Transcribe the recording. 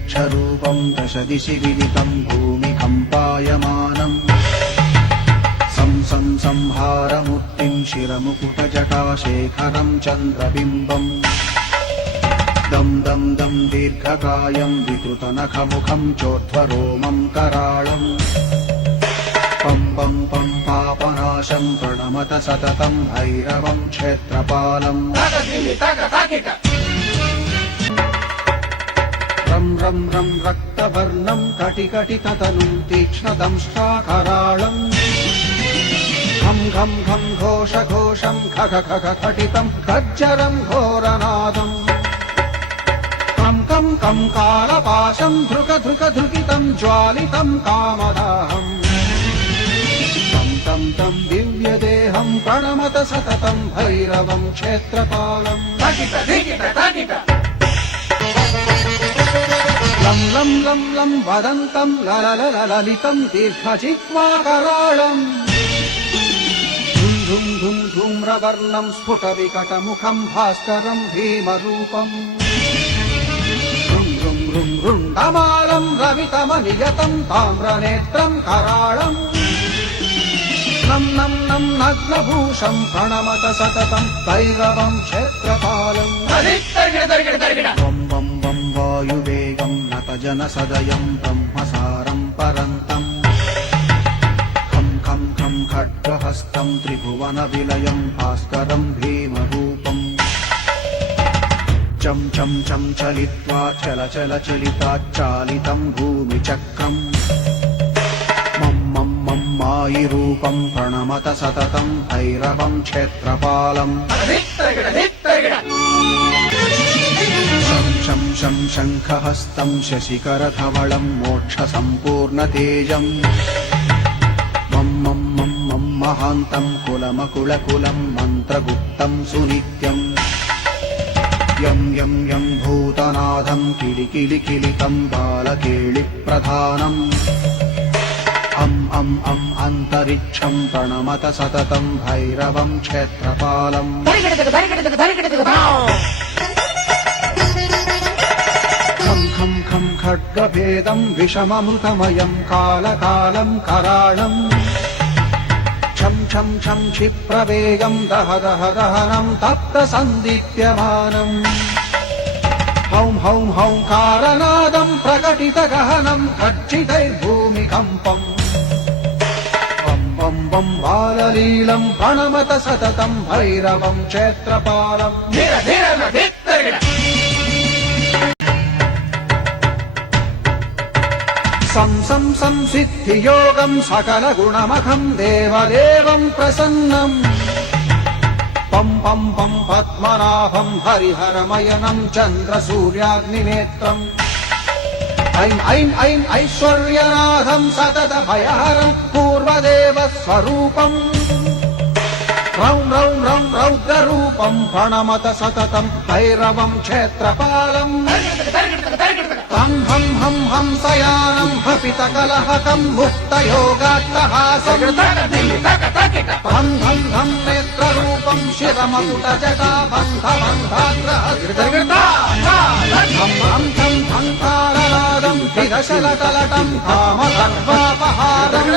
यच्छरूपं दशदिशि विदितं भूमिकम्पायमानम् संहारमूर्तिं शिरमुकुटजटाशेखरं चन्द्रबिम्बम् दं दं दं दीर्घकायं विकृतनखमुखं चोर्ध्वरोमं कराळम् पं पं पं पापनाशं प्रणमत सततं भैरवं क्षेत्रपालम् रं रं रं रक्तवर्णं कटिकटिततनुं तीक्ष्णदंष्ट्राकराळम् घं घं घं घोषघोषं खग खग खटितं खज्जरं घोरनादम् कं कं कं कालपाशं धृक धृक धृकितं ज्वालितं कामदाहम् तं तं तं दिव्यदेहं प्रणमत सततं भैरवं क्षेत्रपालम् लं लं लं लं वदन्तं ललितं दीर्घजिह्वाकराळम् धुं धुं धूम्रवर्णं स्फुटविकटमुखं भास्करं भीमरूपम् ऋं ऋं ऋं ऋण्डमालं रवितमनियतं ताम्रनेत्रं कराळम् नं नं नं नग्नभूषं प्रणमत सततं भैरवं क्षेत्रपालम् वं वं वं वायुवेगं नतजनसदयं ब्रह्मसारं परन्तम् खं खं खं खड्गहस्तं त्रिभुवनविलयं भास्करं भीमरूपम् चं चं चं चलित्वा चल चल चलिताच्चालितं भूमिचक्रम् मं मं मं मायिरूपं प्रणमत सततं भैरवं क्षेत्रपालम् शं शं शं शङ्खहस्तं शशिकरधवलं मोक्षसम्पूर्णतेजम् मं मं मं मं महान्तं कुलमकुलकुलं मन्त्रगुप्तं सुनित्यम् यं यं यं भूतनाथं किलिकिलिकिलितं बालकेलिप्रधानम् अं अं अं अन्तरिक्षं प्रणमत सततं भैरवं क्षेत्रपालम् खं खं खं खड्गभेदं विषममृतमयं कालकालं कराळम् छं छं छं क्षिप्रवेगं दह दह दहनं तप्तसन्दीप्यमानम् हौं हौं हौंकारनादं प्रकटितगहनं खच्चितैर्भूमिकम्पम् वं वं वं बाललीलं प्रणमत सततं भैरवं क्षेत्रपालम् सं सं संसिद्धियोगं सकलगुणमखं देवदेवं प्रसन्नम् पं पं पं पद्मनाभं हरिहरमयनं चन्द्रसूर्याग्निनेत्रम् ऐं ऐं ऐं ऐश्वर्यनाथं सततभयहरं पूर्वदेवस्वरूपम् रौं रौं रौं रौद्ररूपं प्रणमत सततं भैरवं क्षेत्रपालम् हं हं हं हंसयानं हपितकलहकं मुक्तयोगाट्टहासम् हं हं हं नेत्ररूपं शिरमकुटजटाबन्धबन्धाग्रहम् हं हं हं हंकारनादं विदशलकलटं कामगर्वापहारम्